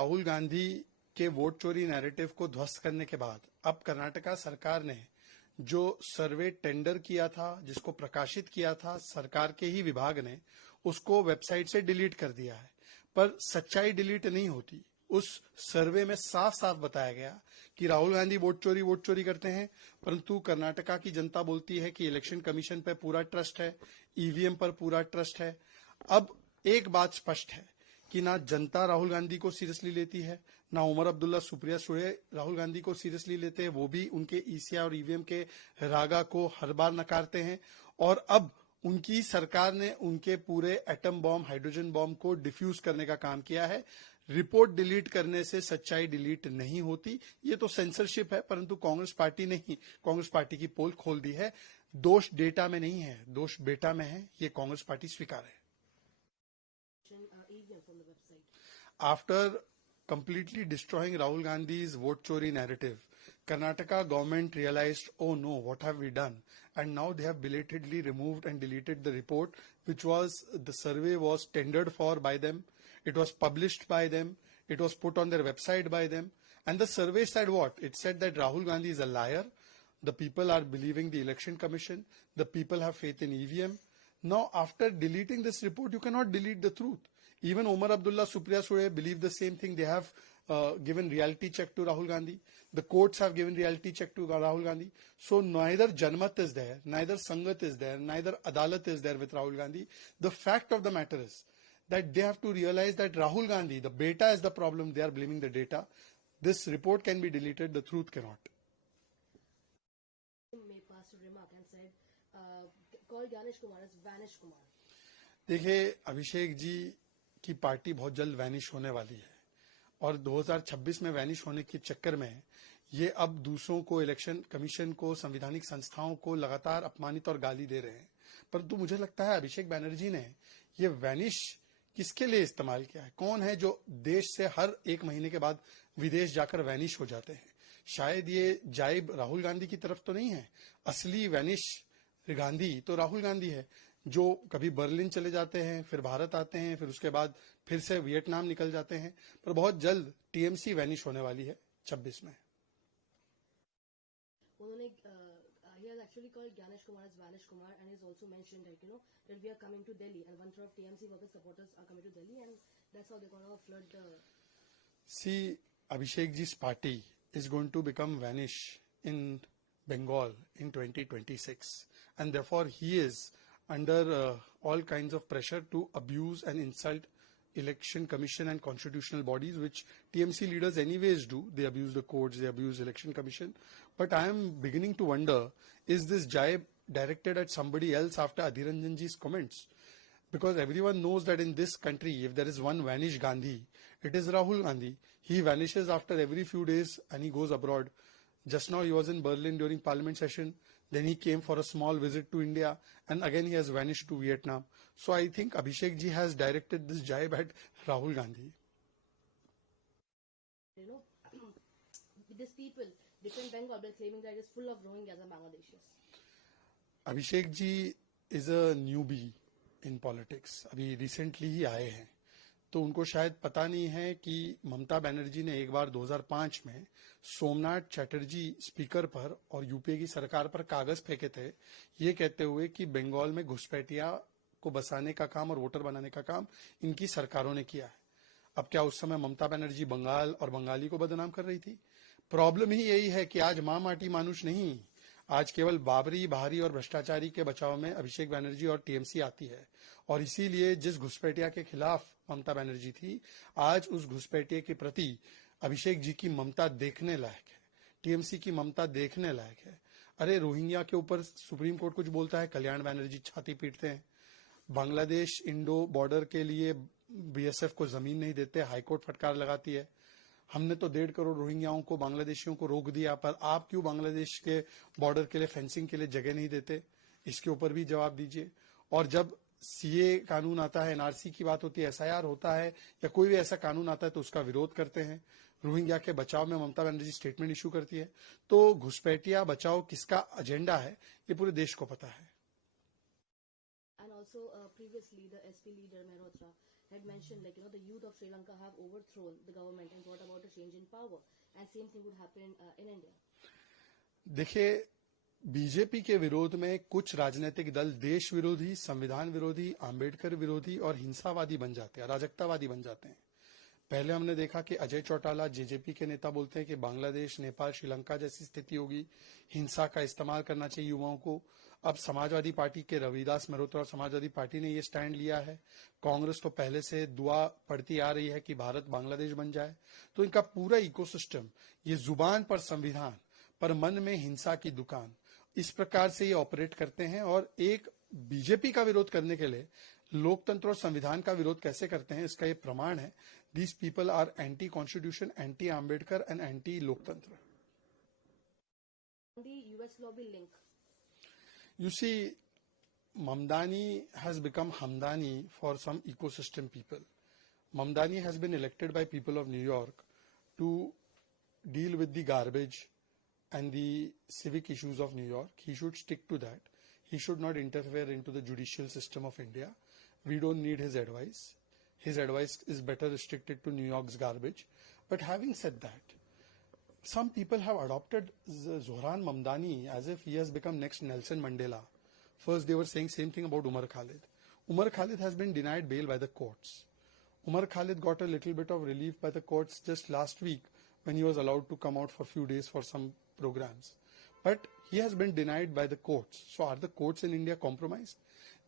राहुल गांधी के वोट चोरी नैरेटिव को ध्वस्त करने के बाद अब कर्नाटका सरकार ने जो सर्वे टेंडर किया था, जिसको प्रकाशित किया था सरकार के ही विभाग ने, उसको वेबसाइट से डिलीट कर दिया है। पर सच्चाई डिलीट नहीं होती। उस सर्वे में साफ साफ बताया गया कि राहुल गांधी वोट चोरी करते हैं, परंतु कर्नाटका की जनता बोलती है कि इलेक्शन कमीशन पर पूरा ट्रस्ट है, ईवीएम पर पूरा ट्रस्ट है। अब एक बात स्पष्ट है कि ना जनता राहुल गांधी को सीरियसली लेती है, ना उमर अब्दुल्ला सुप्रिया सुळे राहुल गांधी को सीरियसली लेते हैं। वो भी उनके ईसीआई और ईवीएम के रागा को हर बार नकारते हैं। और अब उनकी सरकार ने उनके पूरे एटम बॉम्ब, हाइड्रोजन बॉम्ब को डिफ्यूज करने का काम किया है। रिपोर्ट डिलीट करने से सच्चाई डिलीट नहीं होती। ये तो सेंसरशिप है, परंतु कांग्रेस पार्टी ने ही कांग्रेस पार्टी की पोल खोल दी है। दोष डेटा में नहीं है, दोष बेटा में है। ये कांग्रेस पार्टी स्वीकार है। After completely destroying Rahul Gandhi's vote chori narrative, Karnataka government realized, oh no, what have we done? And now they have belatedly removed and deleted the report, which was, the survey was tendered for by them, it was published by them, it was put on their website by them. And the survey said what? It said that Rahul Gandhi is a liar, the people are believing the election commission, the people have faith in EVM. Now, after deleting this report, you cannot delete the truth. Even Omar Abdullah, Supriya Sule believe the same thing. They have given reality check to Rahul Gandhi. The courts have given reality check to Rahul Gandhi. So neither Janmat is there, neither Sangat is there, neither Adalat is there with Rahul Gandhi. The fact of the matter is that they have to realize that Rahul Gandhi, the beta is the problem. They are blaming the data. This report can be deleted. The truth cannot. Made pastor remark and said, called Ganesh Kumar as Vanish Kumar. देखिए, अभिषेक जी की party बहुत जल्द vanish होने वाली है और 2026 में vanish होने के चक्कर में ये अब दूसरों को, इलेक्शन कमीशन को, संवैधानिक संस्थाओं को लगातार अपमानित और गाली दे रहे हैं। परंतु मुझे लगता है अभिषेक बैनर्जी ने ये वैनिश किसके लिए इस्तेमाल किया है? कौन है जो देश से हर एक महीने के बाद विदेश जाकर वैनिश हो जाते हैं? शायद ये जाइब राहुल गांधी की तरफ तो नहीं है। असली वैनिश गांधी तो राहुल गांधी है, जो कभी बर्लिन चले जाते हैं, फिर भारत आते हैं, फिर उसके बाद फिर से वियतनाम निकल जाते हैं। पर बहुत जल्द टीएमसी वैनिश होने वाली है 26 में। उन्होंने he has actually called Ganesh Kumar as Vanish Kumar and he's also mentioned that that we are coming to Delhi and one third of TMC workers supporters are coming to Delhi and that's how they're going to flood the. See, Abhishek ji's party is going to become vanish in Bengal in 2026 and therefore he is under all kinds of pressure to abuse and insult election commission and constitutional bodies, which TMC leaders anyways do. They abuse the courts, they abuse election commission. But I am beginning to wonder, is this jibe directed at somebody else after Adhir Ranjan ji's comments? Because everyone knows that in this country, if there is one vanish Gandhi, it is Rahul Gandhi. He vanishes after every few days and he goes abroad. Just now he was in Berlin during parliament session. Then he came for a small visit to India and again he has vanished to Vietnam. So I think Abhishek ji has directed this jibe at Rahul Gandhi. These people, different Bengal, they're claiming that it is full of Rohingyas and Bangladeshis. Abhishek ji is a newbie in politics. अभी recently ही आए हैं, तो उनको शायद पता नहीं है कि ममता बनर्जी ने एक बार 2005 में सोमनाथ चटर्जी स्पीकर पर और यूपीए की सरकार पर कागज फेंके थे, ये कहते हुए कि बंगाल में घुसपैठिया को बसाने का काम और वोटर बनाने का काम इनकी सरकारों ने किया है। अब क्या उस समय ममता बनर्जी बंगाल और बंगाली को बदनाम कर रही थी? प्रॉब्लम ही यही है कि आज मां माटी मानुष नहीं, आज केवल बाबरी, बहारी और भ्रष्टाचारी के बचाव में अभिषेक बनर्जी और टीएमसी आती है। और इसीलिए जिस घुसपैठिया के खिलाफ ममता बनर्जी थी, आज उस घुसपैठिया के प्रति अभिषेक जी की ममता देखने लायक है, टीएमसी की ममता देखने लायक है। अरे रोहिंग्या के ऊपर सुप्रीम कोर्ट कुछ बोलता है, कल्याण बनर्जी छाती पीटते हैं। बांग्लादेश इंडो बॉर्डर के लिए बीएसएफ को जमीन नहीं देते, हाईकोर्ट फटकार लगाती है। हमने तो 1.5 करोड़ रोहिंग्याओं को, बांग्लादेशियों को रोक दिया, पर आप क्यों बांग्लादेश के बॉर्डर के लिए फेंसिंग के लिए जगह नहीं देते? इसके ऊपर भी जवाब दीजिए। और जब सीए कानून आता है, एनआरसी की बात होती है, एसआईआर होता है या कोई भी ऐसा कानून आता है तो उसका विरोध करते हैं। रोहिंग्या के बचाव में ममता बनर्जी स्टेटमेंट इशू करती है। तो घुसपैठिया बचाओ किसका एजेंडा है, ये पूरे देश को पता है। And also previously the SP leader Mehrotra had mentioned, like, the youth of Sri Lanka have overthrown the government and brought about a change in power, and same thing would happen in India. देखिए, BJP के विरोध में कुछ राजनीतिक दल देश विरोधी, संविधान विरोधी, आंबेडकर विरोधी और हिंसावादी बन जाते हैं, अराजकतावादी बन जाते हैं। पहले हमने देखा कि अजय चौटाला जेजेपी के नेता बोलते हैं कि बांग्लादेश, नेपाल, श्रीलंका जैसी स्थिति होगी, हिंसा का इस्तेमाल करना चाहिए युवाओं को। अब समाजवादी पार्टी के रविदास मेहरोत्रा और समाजवादी पार्टी ने ये स्टैंड लिया है। कांग्रेस तो पहले से दुआ पढ़ती आ रही है कि भारत बांग्लादेश बन जाए। तो इनका पूरा इकोसिस्टम, ये जुबान पर संविधान पर मन में हिंसा की दुकान, इस प्रकार से ये ऑपरेट करते हैं। और एक बीजेपी का विरोध करने के लिए लोकतंत्र और संविधान का विरोध कैसे करते हैं, इसका ये प्रमाण है। These people are anti-constitution, anti-Ambedkar and anti-Loktantra. The US lobby link. You see, Mamdani has become Hamdani for some ecosystem people. Mamdani has been elected by people of New York to deal with the garbage and the civic issues of New York. He should stick to that. He should not interfere into the judicial system of India. We don't need his advice. His advice is better restricted to New York's garbage. But having said that, some people have adopted Zohran Mamdani as if he has become next Nelson Mandela. First, they were saying same thing about Umar Khalid. Umar Khalid has been denied bail by the courts. Umar Khalid got a little bit of relief by the courts just last week when he was allowed to come out for a few days for some programs. But he has been denied by the courts. So are the courts in India compromised?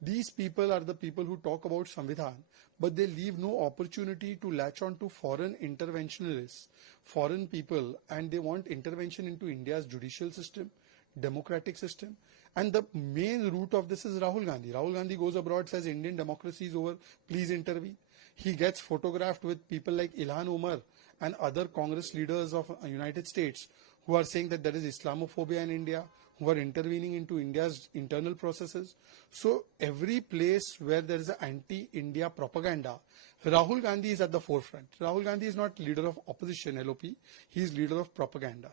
These people are the people who talk about Samvidhan, but they leave no opportunity to latch on to foreign interventionists, foreign people, and they want intervention into India's judicial system, democratic system. And the main root of this is Rahul Gandhi. Rahul Gandhi goes abroad, says Indian democracy is over, please intervene. He gets photographed with people like Ilhan Omar and other Congress leaders of United States who are saying that there is Islamophobia in India, who are intervening into India's internal processes. So every place where there is an anti-India propaganda, Rahul Gandhi is at the forefront. Rahul Gandhi is not leader of opposition, LOP. He is leader of propaganda.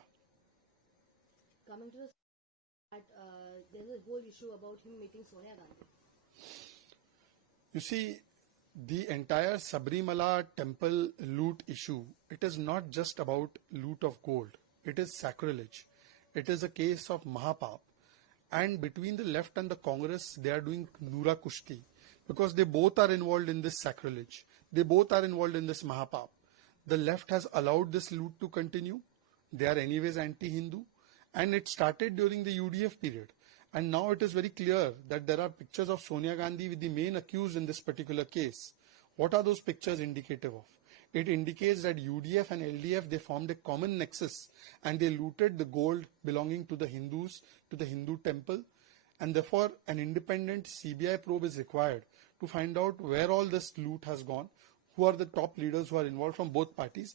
Coming to there's a whole issue about him meeting Sonia Gandhi. You see, the entire Sabrimala temple loot issue, it is not just about loot of gold. It is sacrilege. It is a case of Mahapap. And between the left and the Congress, they are doing Noora Kushti because they both are involved in this sacrilege. They both are involved in this Mahapap. The left has allowed this loot to continue. They are anyways anti-Hindu. And it started during the UDF period. And now it is very clear that there are pictures of Sonia Gandhi with the main accused in this particular case. What are those pictures indicative of? It indicates that UDF and LDF, they formed a common nexus and they looted the gold belonging to the Hindus, to the Hindu temple. And therefore, an independent CBI probe is required to find out where all this loot has gone, who are the top leaders who are involved from both parties.